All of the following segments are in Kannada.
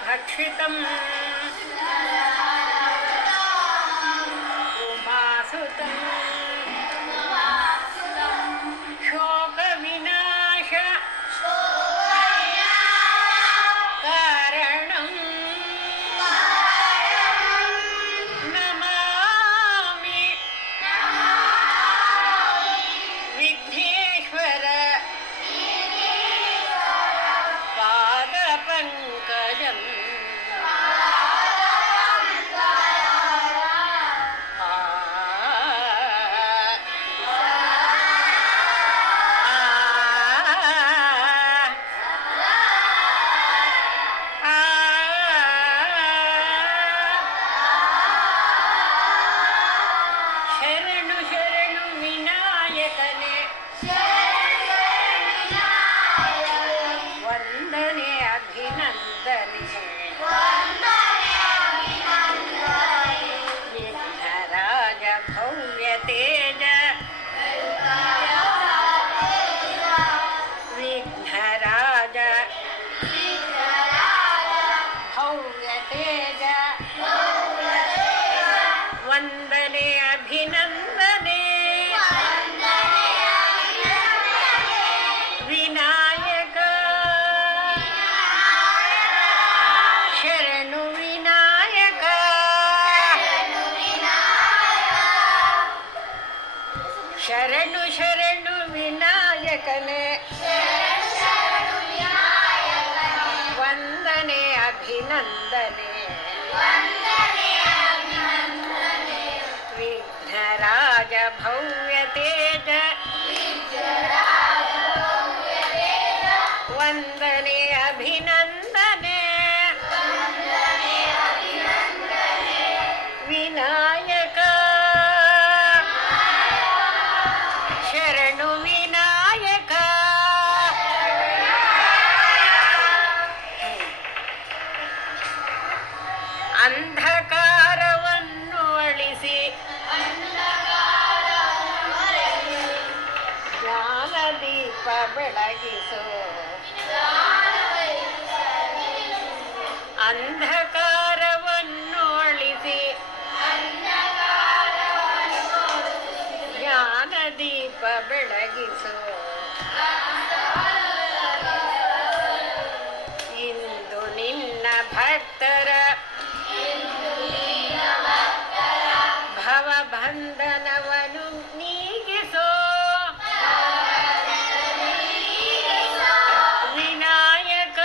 भक्षितम् उमासुतं शोकविनाश कारणं नमामि विघ्नेश्वर पादपङ्कजम् ಶರಣು ಶರಣು ವಿನಾಯಕನೇ ವಂದನೆ ಅಭಿನಂದನೆ ವಿಘ್ನರಾಜ ಭವ್ಯ ತೇಜ ವಿಘ್ನರಾಜ ಭವ್ಯ ತೇಜ ವಂದನೆ ಅಭಿನಂದನೆ ವಿನಾಯಕ ಶರಣು ವಿನಾಯಕ ಶರಣು ಶರಣು ವಿನಾಯಕನೇ ವಂದನೆ ಅಭಿನಂದನೆ ವಿಘ್ನರಾಜ ಭವ್ಯ ತೇಜ ವಂದನೆ ಅಭಿನಂದನೆ ವಿನಾಯಕ ಶರಣು ವಿನಾಯಕ ಅಂಧಕಾರವನ್ನು ಅಳಿಸಿ ಜ್ಞಾನದೀಪ ಬೆಳಗಿಸು ಅಂಧಕಾರವನ್ನು ಅಳಿಸಿ ಜ್ಞಾನದೀಪ ಬೆಳಗಿಸು ಇಂದು ನಿನ್ನ ಭಕ್ತರ ಭವಬಂಧನವನ್ನು ನೀಗಿಸೋ ವಿನಾಯಕ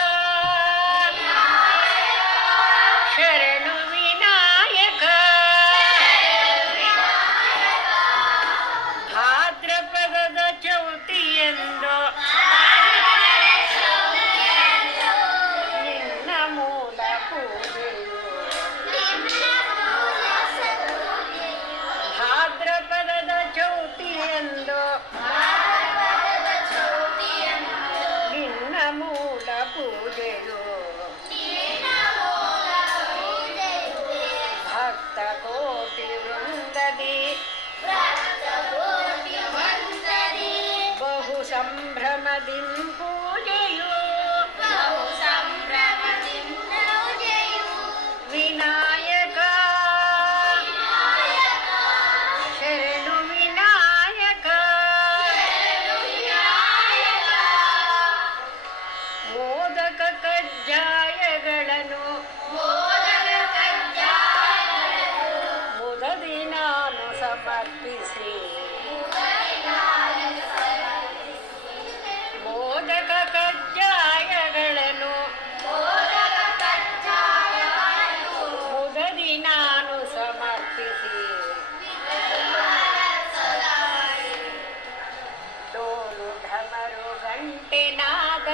ಶರಣು ವಿನಾಯಕ ಭಾದ್ರಪದದ ಚೌತಿಯೆಂದು ನಿನ್ನ ಮೂಲ ಪೂಜೆಯು ಭಾದ್ರಪದದ ಚೌತಿಯೆಂದು ನಿನ್ನ ಮೂಲ ಪೂಜೆಯು ಭಕ್ತ ಕೋಟಿ ವೃಂದದಿ ಬಹು ಸಂಭ್ರಮದಿಂ ಪೂಜೆಯು ವಿನಾಯಕ ಶರಣು ವಿನಾಯಕ ಮೋದಕ ಕಜ್ಜಾಯಗಳನ್ನು ಮುದದಿ ನಾನು ಸಮರ್ಪಿಸಿ ಮೋದಕ ಕಜ್ಜಾಯಗಳನ್ನು ಮುದದಿ ನಾನು ಸಮರ್ಪಿಸಿ ಡೋಲು ಢಮರು ಗಂಟೆ ನಾದ